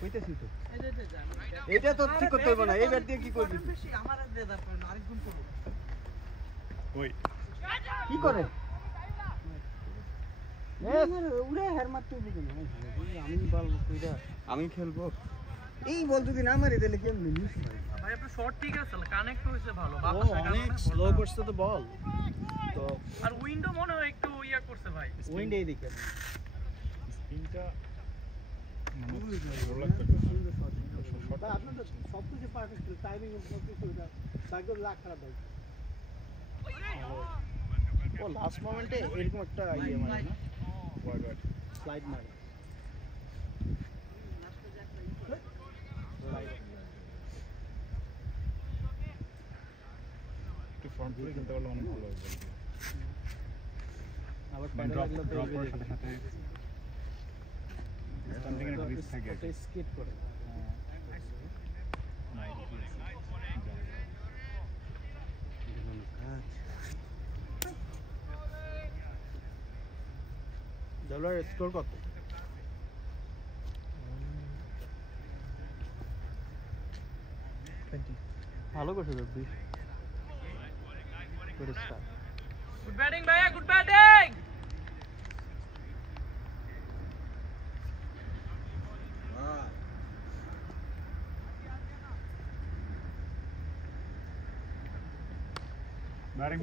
কইতেছি তো এইটা তো ঠিক করতে হবে না এই ব্যাট দিয়ে কি করবি আমার দিয়ে দাও আরেকজন করব ওই কি করে উড়ে হের মারতে হবে না আমি বল কইরা আমি খেলবো এই বল যদি না মারি তাহলে কেমনে মিস হয় ভাই আপনার শট ঠিক আছে কানেক্ট হইছে ভালো বাতাসের কারণে অনেক স্লো করছে তো বল তো আর উইন্ডো মনে হয় একটু ইয়া করছে ভাই উইন্ড এই দিকে স্পিনটা ভালো লাগছে আপনার তো সব কিছু পারফেক্ট টাইমিং সব কিছু ভাগ্য লাখ খারাপ ভাই ও লাস্ট মোমেন্টে এরকম একটা ইয়ে মানে না ওয়ার্ড স্লাইড মারে একটু ফ্রন্ট প্লে খেলতে পারলে অনেক ভালো হবে আবার প্যাডে লাগলে তো এর সাথে সাথে সামথিং এর রিস্ক থাকে একটা স্কিপ করে ডলার স্কোর কত ভালো করছে তো 20 গুড স্টার্ট গুড ব্যাটিং ভাইয়া good batting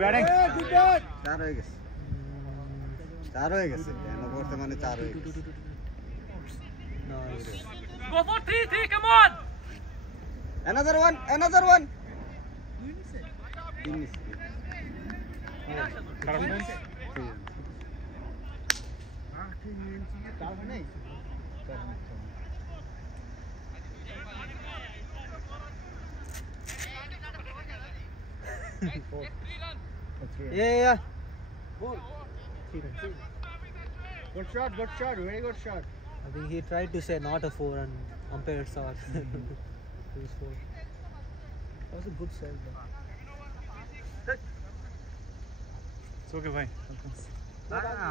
batting good bat চার হয়ে গেছে কেন করতে মানে চার হয়ে গেছে go for 3 come on another one finish yeah good shot very good shot I think he tried to say not a 4 and umpire saw it was 4 that was a good save it's okay bhai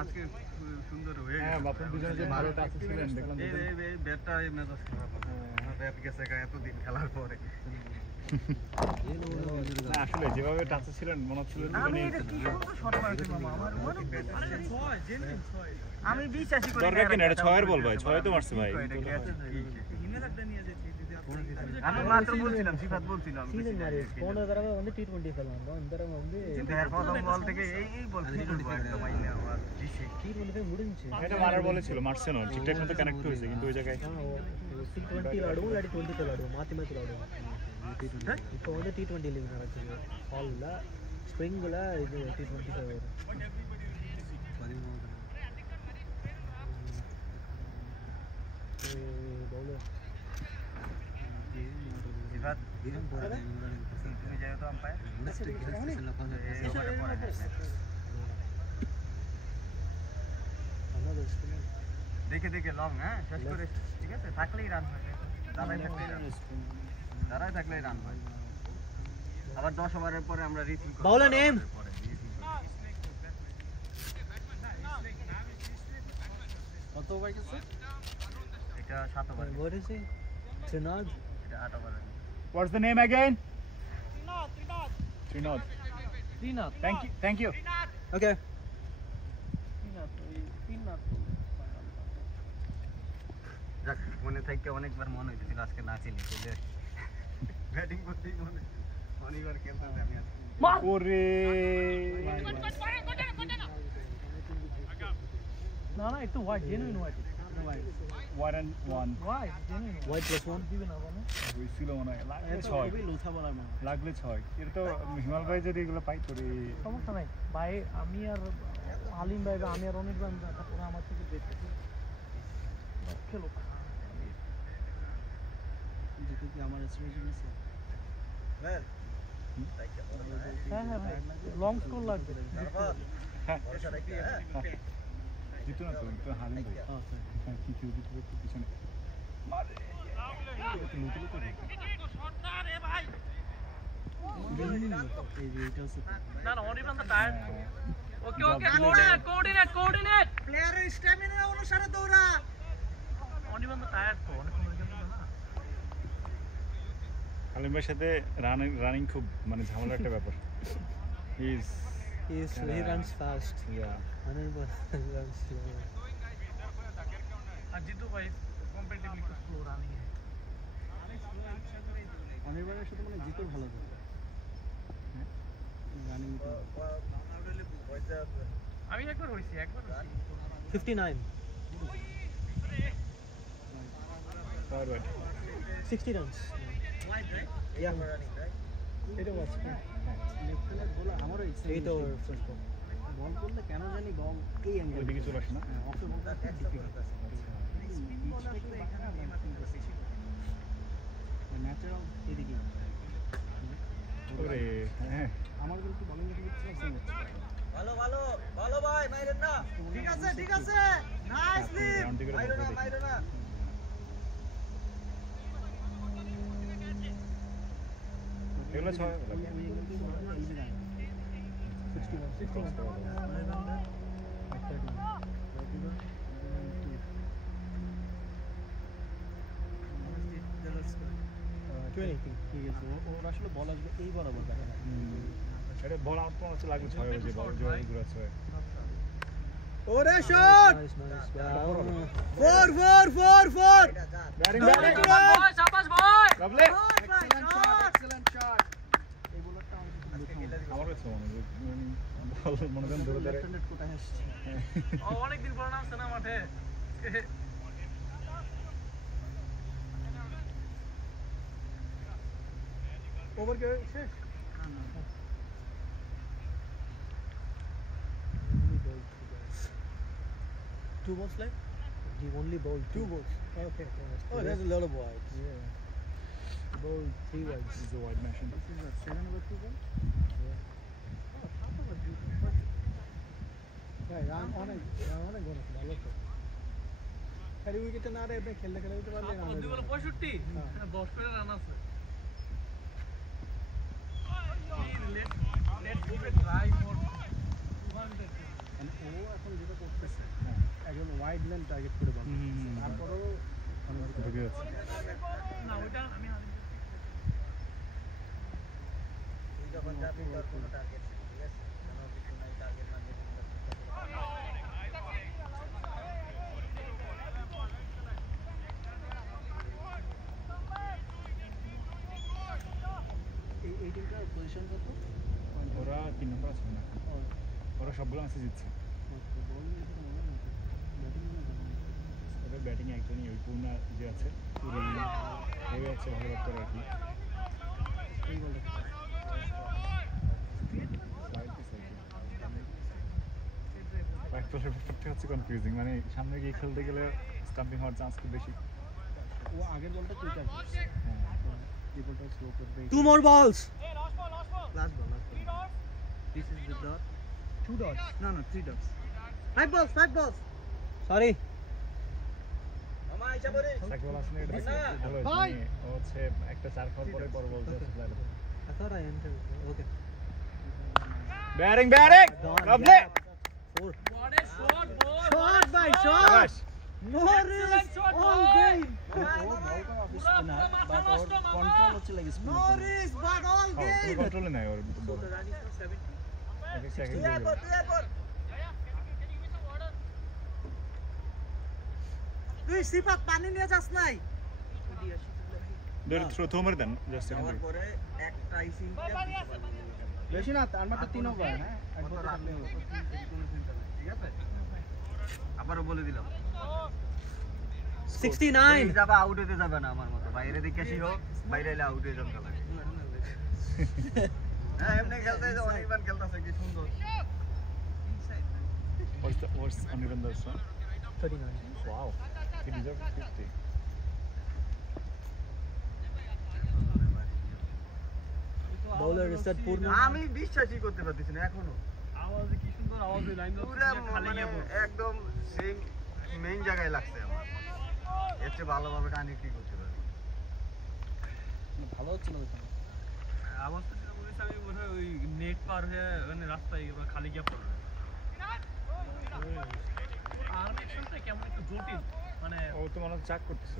আজকে সুন্দর হয়ে গেছে আপনারা দুজনে যে ভালো touch ছিলেন দেখলাম এই ব্যাটটা এই ম্যাচ খারাপ ব্যাট গেছে এত দিন খেলার পরে না আসলে যেভাবে টাচ ছিলেন মনে হচ্ছিল দুজনে কি সুন্দর শট মারছে মামা আমার মনে আরে 6 জেনুইন 6 আমি বিশ্বাসই করি দরকার কি না এটা 6 এর বল ভাই 6 তো মারছে ভাই হিমে লাগটা নিয়ে যেতে আমি মাত্র বলছিলাম সিফাত বলছিলাম সিজন মারে 15 দরাবে வந்து T20 খেললাম অন্তরে வந்து இந்த প্রথম বল থেকে এই বল একটা মাইলে আবার T20 முடிஞ்சு এটা মারার বলে ছিল মারছে না ঠিকঠাক মতো কানেক্ট হইছে কিন্তু ওই জায়গায় T20 লাড়ু লাড়ি 20 তে লাড়ু মাতি মাতি লাড়ু இப்போ வந்து T20 லீக் நடக்குது ஹால்ல ஸ்ப்ரிங்ல இது T20 வரும் 13 பவுலர் সিফাত তুমি যাও তো আম্পায়ার দেখে লং হ্যাঁ শেষ করে ঠিক আছে থাকলেই রান হয় দাঁড়ায় থাকলেই রান হয় আবার 10 ওভারের পরে আমরা রিফিল করব বাউলার নেম কত ওভার গেছে এটা 7 over what is it Trinod এটা 8 over what's the name again Trinod thank you okay Trinod যাক মনে থেকে অনেকবার মনে হইছিল আজকে না ছিলি চলে ব্যাটিং করতেই মনে অনেকবার খেলতে আমি আজকে ওরে না একটু white genuine white White and 1 why genuine white plus 1 দিবেন না মানে ওই ছিল মনে হয় লাগলে 6 খুবই লোথা বলা না লাগলে 6 এর তো হিমাল ভাই যদি এগুলো পাই তোরে সমস্যা নাই ভাই আমি আর আলিম ভাই আমি আর অনেক জন তারপরে আমার থেকে দেখতে খেলো যেটা কি আমার এক্সপেরিয়েন্স আছে ওয়েল হ্যাঁ ভাই লং স্কোর লাগবে হ্যাঁ জিতো না তো হারিয়ে যাবে হ্যাঁ কি কি পিছনে মারে এটা লুটে শট না রে ভাই এই যে এটা আছে না on the tyre okay coordinate প্লেয়ারের স্ট্যামিনা অনুসারে দৌড়া অনিবন্ধ টায়ার তো অনেক সময় গেল না কালিম ভাইয়ের সাথে রানিং খুব মানে ঝামেলা একটা ব্যাপার he runs fast. yeah Anirban runs slow. আর জিতু ভাই কম্পারেটিভলি একটু স্লো রানিং অনির্বাণের সাথে মানে জিতুর ভালো তো রানিং আমি একবার হইছি 59 forward 60 runs wide right yeah running right এটা ওয়াচ লেফট হ্যান্ডার বল আমারও এই তো ফার্স্ট বল করলে কেন জানি বল এই অ্যাঙ্গেল ওইদিকে চলে আসে না অফে বলটা ডিফিকাল্ট স্পিন বল আসলে এখানে বেশি ন্যাচারাল এদিকে ওরে হ্যাঁ আমার কিন্তু বলিং দেখে সেম হচ্ছে ভালো ভালো ভালো ভাই মাইরেন না ঠিক আছে নাইসলি মাইরো না এগুলো ছয় ওর আসলে বল আসবে এই বরাবর দেখা যায় এটা বল আউট মনে হচ্ছে লাগবে ছয় বাজে বল জোরে ঘুরে ছয় ওরে শট ফোর ব্যাটিং বয় শাবাশ বয় লাভলি এক্সেলেন্ট শট এই বোলারটা আমার কাছে মনে হয় বল মনে করেন ধরে ধরে কোথায় আসছে অনেক দিন পর নামছে না মাঠে ওভার কে শেষ two balls left he only bowled two balls okay oh there's a lot of wides yeah he bowled 3 wides is a wide machine this is a 7 over 2 ball yeah run অনেক ভালো তো খালি উইকেটে না রে আপনি খেলতে দিতে পারলে রান দুই বলে 65 10 করে রান আছে let's give a try for 200 ও এখন যেটা করতেছে একদম ওয়াইড লেন টার্গেট করে বল তারপরেও ঢুকে যাচ্ছে না ওটা আমি হারিয়ে এই যখন যাবে তার কোনো টার্গেট ঠিক আছে কোনো কিছু নাই টার্গেট না এই টিমটার পজিশন কত ওরা 3 নম্বর আছে না ওরা সবগুলো ম্যাচে জিতছে ওদের ব্যাটিং একজনই ওই পূর্ণা যে আছে পুরো এই আছে ভালো করতে আর কি এই বলটা ব্যাকফুলের ব্যাপারটা হচ্ছে কনফিউজিং মানে সামনে গিয়ে খেলতে গেলে স্টাম্পিং হওয়ার চান্স খুব বেশি ও আগের বলটা তুই চার এই বলটা স্লো করবে 2 more balls. Last ball this is the dot 2 dots no 3 dots 5 balls. Sorry. মামা আইসা পড়ে সাইকেল আসলে এটা ভালো ভাই! মানে ও হচ্ছে একটা চার খাওয়ার পরে পর বলতে I thought I entered okay batting Done, lovely yeah. 4 what a shot boy Shot by shot. শাবাশ No risk all game. Control হচ্ছে লাগে No risk but all কোনো game. কন্ট্রোলে নাই ওর বল রানিং 70 এক সেকেন্ড তুই সিফাত পানি নিয়ে যাস নাই? ধরে থ্রো মার দেন জাস্ট সেকেন্ড পরে একটা আইসিং বেশি না তার মাত্র 3 ওভার হ্যাঁ একবার থাকলে ঠিক আছে আবারও বলে দিলাম 69. যাবে আউট হতে যাবে না আমার মতো বাইরে দিকে শিও বাইরে এলে আউট হয়ে যাবে হ্যাঁ এমনি খেলতে যে অনির্বাণ খেলতেছে কি সুন্দর what's Anirban's one 39 wow he deserved 50 bowler is that Purna আমি বিশ্বাসই করতে পারতেছি না এখনো আওয়াজে কি সুন্দর আওয়াজে লাইন পুরো মানে একদম সেম মেইন জায়গায় লাগছে আমার এর চেয়ে ভালোভাবে কানেক্ট করতে পারি ভালো হচ্ছে না ওখানে আওয়াজটা যেটা বলেছি আমি মনে হয় ওই নেট পার হয়ে মানে রাস্তায় আমরা খালি গিয়ে পড়বে আর অ্যাকশনটা কেমন একটু জটিল মানে ও তো মনে হচ্ছে চাক করতেছে।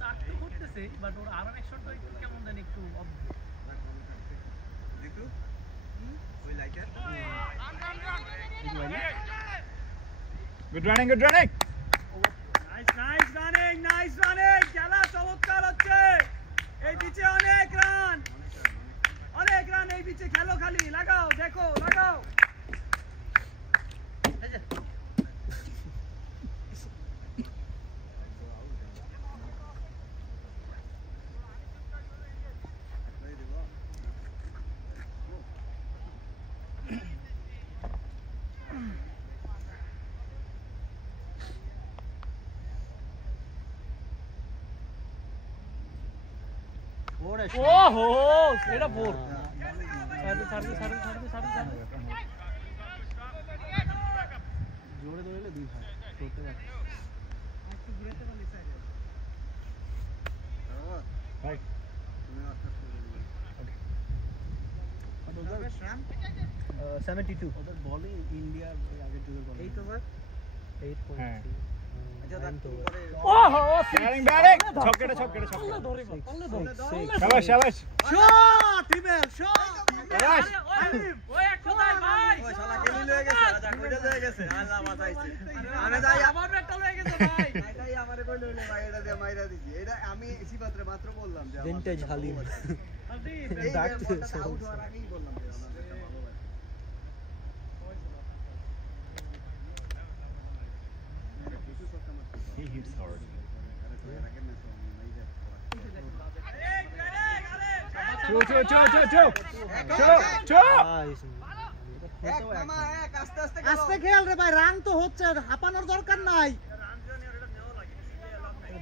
চাক তো করতেছে বাট ওর আরাম অ্যাকশনটা একটু কেমন জানি একটু অদ্ভুত দেখু ওই lighter good running, good running. Nice running খেলা চমৎকার হচ্ছে এই পিচে অনেক রান এই পিচে খেলো খালি লাগাও দেখো লাগাও ওহো এটা ফোর ছাড় দে জোরে ধরলে 2 ভাগ করতে পারছে একটু ঘুরাতে পারলি সাইডে ভাই তুমি আস্তে আস্তে 72 ওদের বলিং ইন্ডিয়ার আগের যুগের বলিং 8 ওভার 8.3 হ্যাঁ। আচ্ছা তারপরে ওহো ব্যাটিং ছক্কাটা ধরে শাবাশ শাবাশ শট রিবেল শট শাবাশ। ওই এক কথাই ভাই ওই শালা কেলি লয়ে গেছে রাজা কইটা লয়ে গেছে আল্লাহ মাথাইছে আমি যাই আমার ব্যাটটা লয়ে গেছে ভাই এটাই আমারে কই লইলে ভাই এটা দিয়ে মাইরা দিছি এটা আমি সিফাতরে মাত্র বললাম যে ভিনটেজ হালিম এই Back to ব্যাপারটা the আউট source. হওয়ার আগেই বললাম যে ওনার একটা ভালো লাগে কিছু সত্য মাত্র He hits hard. এর আগে ম্যাচ আমি মাইরা চো এক মামা এক আস্তে আস্তে আস্তে খেল রে ভাই রান তো হচ্ছে হাঁপানোর দরকার নাই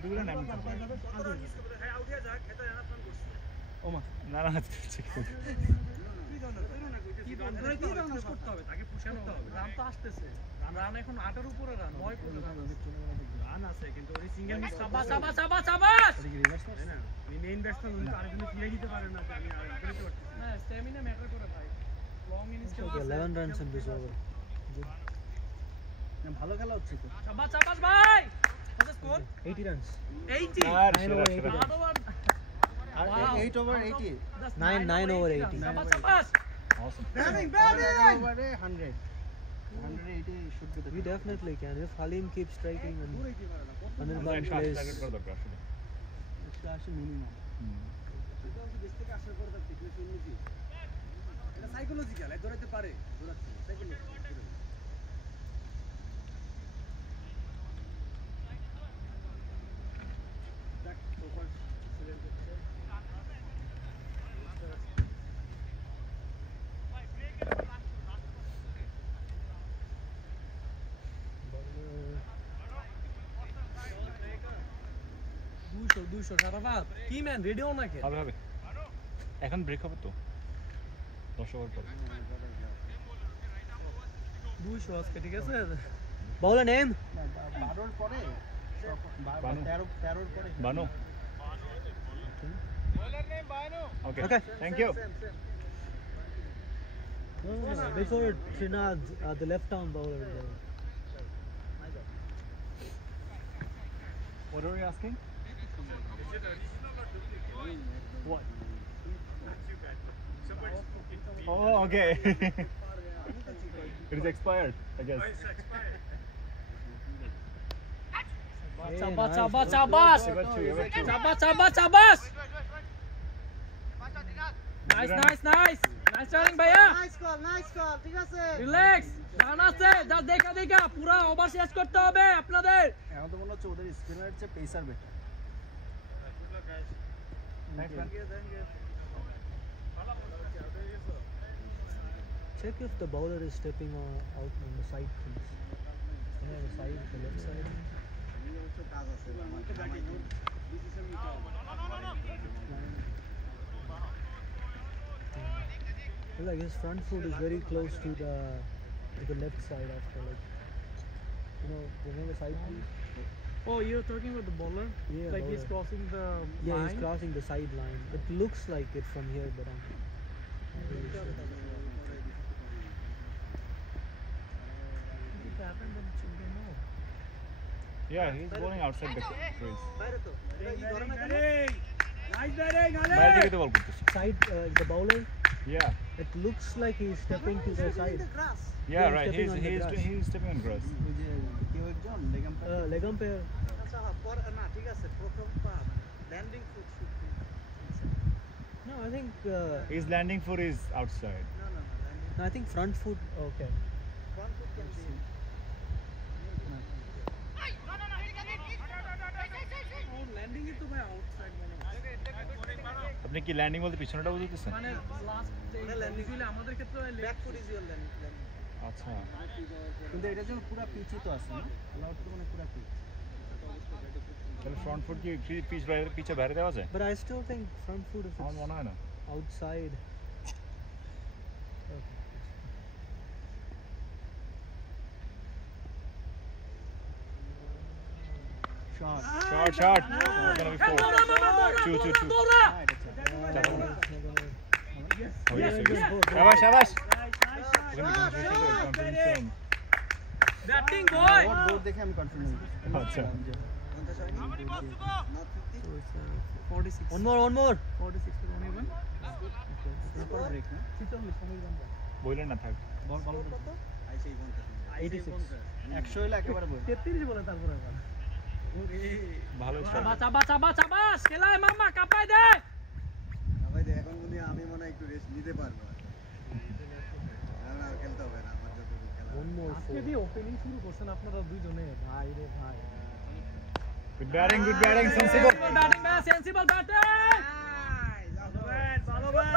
দুইটা নাম ওমা না না আচ্ছা করতে হবে তাকে পুশ করতে হবে রান তো আসতেছে রান এখন 8 এর উপরে রান 9 পর্যন্ত রান আছে কিন্তু ওই সিঙ্গেল মিস সাবাস মেইন ব্যাটসম্যান উনি আর কোনো ফিরে দিতে পারে না আমি আর করতে পারছি না স্ট্যামিনা ম্যাটার করে ভাই লং ইনিংস খেলা 11 রানস ইন দিস ওভার ভালো খেলা হচ্ছে তো সাবাস ভাই কত স্কোর 80 রানস 80 আর 9 over 80 8 ওভার আর 8 over 80 9 over 80 সাবাস awesome. Batting over 100 180 should be the we definitely can if Halim keeps striking and Anirban plays target করা দরকার আসলে minimum এটা সাইকোলজিক্যাল ধরাতে পারে ধরাচ্ছে সাইকোলজিক্যাল দুইশো সারাবাদ কি ম্যান রেডি হও নাকি হবে হবে এখন ব্রেক হবে তো 10 ওভার পর 200 আজকে ঠিক আছে bowler name 12 পরে বানু 13 পরে বানু okay Okay. Thank you before Trinad the left arm bowler What are you asking? What? Oh, okay. It is expired, I guess. চাবাস Ever two. চাবাস নাইস রানিং ভাইয়া নাইস কল ঠিক আছে রিল্যাক্স রান আছে যা দেখা পুরো ওভার শেষ করতে হবে আপনাদের এখন তো মনে হচ্ছে ওদের স্পিনারের চেয়ে pacer better Thanks, man. check if the bowler is stepping out on the side please the side the left side কাজ আছে আমার ডিসিশন নিতে হবে like his front foot is very close to the left side after like the side please Oh, you're talking about the bowler? Yeah, Like he's bowler. crossing the yeah line? he's crossing the side line it looks like it from here but I'm not really sure. If it happened, then it should be no. Yeah, he's bowling outside the crease. বাইরে তো এটা ই ধরে না কেন? Nice batting বাইরে থেকে তো বল করতেছে। Side the bowler, Yeah. it looks like he's stepping to the side. Yeah, Yeah, right. stepping on the grass. He's stepping on grass. Leg umpire. No, I think His landing foot is outside. no, I think front foot. Okay. Landing এ তো ভাই outside মনে হয় আপনি কি landing বলতে পিছনেটা বুঝতেছেন? মানে লাস্ট ল্যান্ডিং হইলে আমাদের ক্ষেত্রে back foot is your landing আচ্ছা। কিন্তু এটার জন্য পুরো পিচই তো আছে না লাউড তো মানে পুরো পিচ তাহলে ফ্রন্ট ফুট কি পিছে বাইরে দেওয়া যায়? But I still think front foot if আমার মনে হয় না। it's outside. Okay. Shot Short. It's gonna be 4. 2. Oh, yes. Shabash. Batting boy board দেখে আমি কনফিডেন্ট আচ্ছা। One more. 46 to 21 ব্রেক না বললেন না থাক। বল 86. 100 হলে একেবারে বল 33 বলে তারপরে আবার। ভালো ছিল। চাবাস খেলায় মামা কাপাই দে ভাই এখন মনে হয় আমি মনে হয় একটু রেস্ট নিতে পারবো আর খেলতে হবে না আমার যতটুকু খেলা One more. আজকে দিয়ে ওপেনিং শুরু করছেন আপনারা দুইজনে ভাই রে ভাই Good batting, sensible. Batting sensible batting